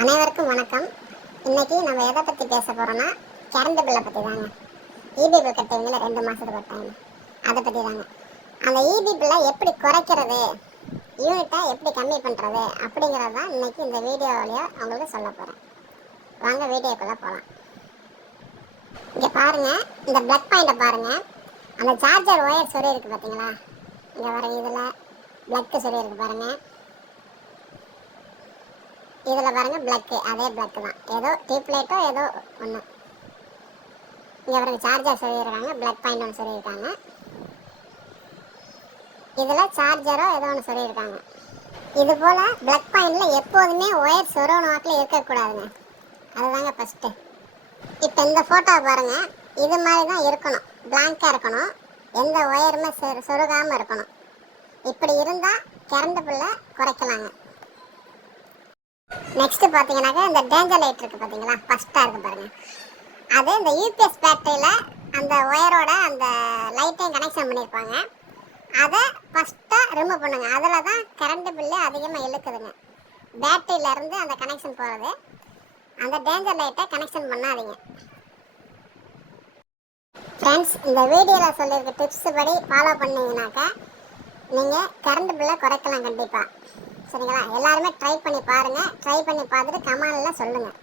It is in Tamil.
அனைவருக்கும் வணக்கம். இன்னைக்கு நம்ம எதை பற்றி பேச போகிறோம்னா கரண்ட் பில்லை பற்றி தாங்க. இபி பில் கட்டுவீங்கள ரெண்டு மாதத்துக்கு ஒரு டைம் அதை பற்றி தாங்க. அந்த இபி பில்லை எப்படி குறைக்கிறது யூனிட்டை எப்படி கம்மி பண்ணுறது அப்படிங்கிறது தான் இன்னைக்கு இந்த வீடியோ வழியாக உங்களுக்கு சொல்ல போகிறேன் வாங்க வீடியோக்குள்ளே போகலாம் இங்கே பாருங்கள் இந்த பிளக் பாயிண்ட்டை பாருங்கள் அந்த சார்ஜர் ஒயர் சொல்லி இருக்குது பார்த்தீங்களா இங்கே வர இதில் பிளக்கு சொல்லி இருக்குது பாருங்கள் இதில் பாருங்க பிளக்கு அதே பிளக்கு தான். ஏதோ டியூப் லைட்டோ ஏதோ ஒன்று இங்கே பாருங்க சார்ஜர் சொல்லியிருக்காங்க பிளக் பாயிண்ட் ஒன்று சொல்லியிருக்காங்க. இதில் சார்ஜரோ ஏதோ ஒன்று சொல்லியிருக்காங்க. இது போல் பிளக் பாயிண்டில் எப்போதுமே ஒயர் சொருவன வாக்கில் இருக்கக்கூடாதுங்க. அதுதாங்க ஃபஸ்ட்டு இப்போ இந்த ஃபோட்டோவை பாருங்க இது மாதிரி தான் இருக்கணும் பிளாங்காக இருக்கணும். எந்த ஒயருமே சொரு சொருகாமல் இருக்கணும். இப்படி இருந்தால் கரண்ட் பில்லை குறைக்கலாங்க. நெக்ஸ்ட் பார்த்தீங்கன்னாக்கா இந்த டேஞ்சர் லைட் இருக்கு பார்த்தீங்களா ஃபஸ்ட்டாக இருக்கு பாருங்க. அது இந்த யூபிஎஸ் பேட்டரியில் அந்த ஒயரோட அந்த லைட்டையும் கனெக்ஷன் பண்ணியிருப்பாங்க அதை ஃபஸ்ட்டாக ரிமூவ் பண்ணுங்க. அதில் தான் கரண்ட் பில்லு அதிகமாக இழுக்குதுங்க. பேட்டரியிலேருந்து அந்த கனெக்ஷன் போகிறது அந்த டேஞ்சர் லைட்டை கனெக்ஷன் பண்ணாதீங்க. ஃப்ரெண்ட்ஸ் இந்த வீடியோவில் சொல்லியிருக்க டிப்ஸ் படி ஃபாலோ பண்ணிங்கனாக்கா நீங்கள் கரண்ட் பில்லை குறைக்கலாம் கண்டிப்பாக சரிங்களா? எல்லாருமே ட்ரை பண்ணி பாருங்கள் ட்ரை பண்ணி பார்த்துட்டு கமெண்டில் சொல்லுங்கள்